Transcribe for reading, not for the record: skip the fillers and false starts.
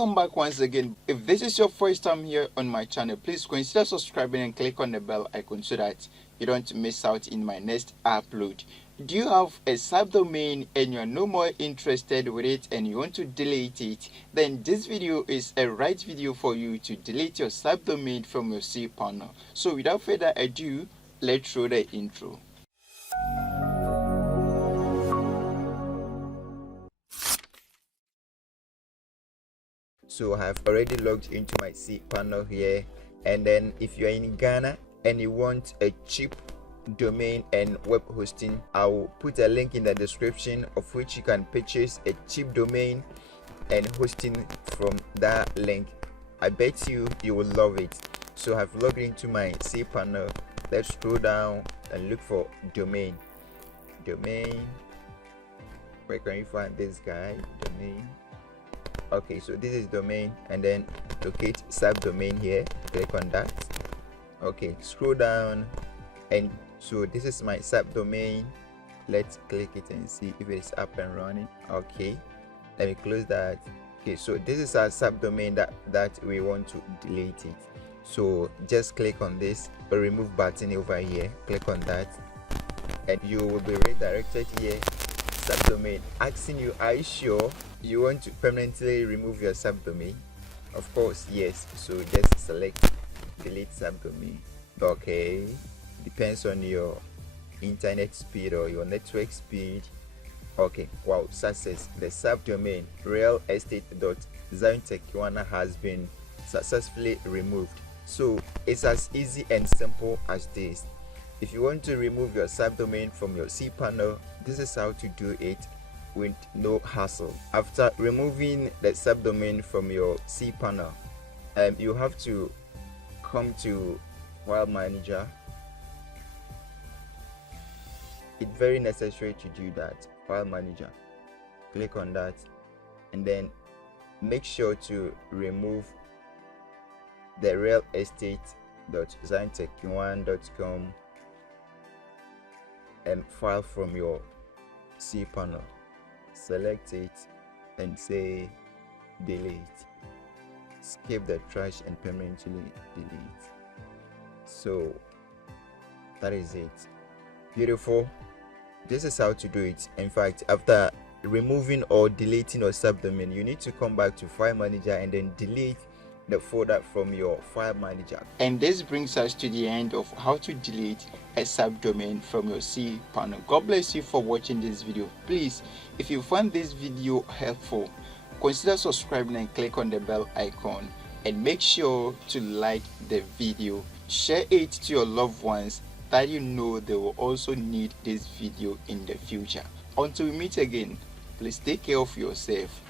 Welcome back once again. If this is your first time here on my channel, please consider subscribing and click on the bell icon so that you don't miss out in my next upload. Do you have a subdomain and you're no more interested with it and you want to delete it? Then this video is a right video for you to delete your subdomain from your cPanel. So without further ado, let's roll the intro. So I have already logged into my cPanel here, and then if you're in Ghana and you want a cheap domain and web hosting, I will put a link in the description of which you can purchase a cheap domain and hosting from that link. I bet you will love it. So I've logged into my cPanel. Let's scroll down and look for domain. Where can you find this guy? Domain. Okay, so this is domain, and then locate subdomain here. Click on that. Okay, scroll down, and so this is my subdomain. Let's click it and see if it's up and running. Okay, let me close that. Okay, so this is our subdomain that we want to delete it. So just click on this remove button over here. Click on that, and you will be redirected here. Subdomain asking you, are you sure you want to permanently remove your subdomain? Of course, yes. So just select delete subdomain. Okay, depends on your internet speed or your network speed. Okay, wow, success. The subdomain realestate.ziontech1 has been successfully removed. So it's as easy and simple as this. If you want to remove your subdomain from your cPanel, this is how to do it with no hassle. After removing the subdomain from your cPanel, you have to come to File Manager. It's very necessary to do that. File Manager. Click on that, and then make sure to remove the realestate.ziontech1.com file from your cPanel. Select it and say delete. Skip the trash and permanently delete. So that is it. Beautiful. This is how to do it. In fact, after removing or deleting your subdomain, you need to come back to File Manager and then delete the folder from your File Manager. And this brings us to the end of how to delete a subdomain from your cPanel. God bless you for watching this video. Please, if you found this video helpful, consider subscribing and click on the bell icon, and make sure to like the video. Share it to your loved ones that you know they will also need this video in the future. Until we meet again, please take care of yourself.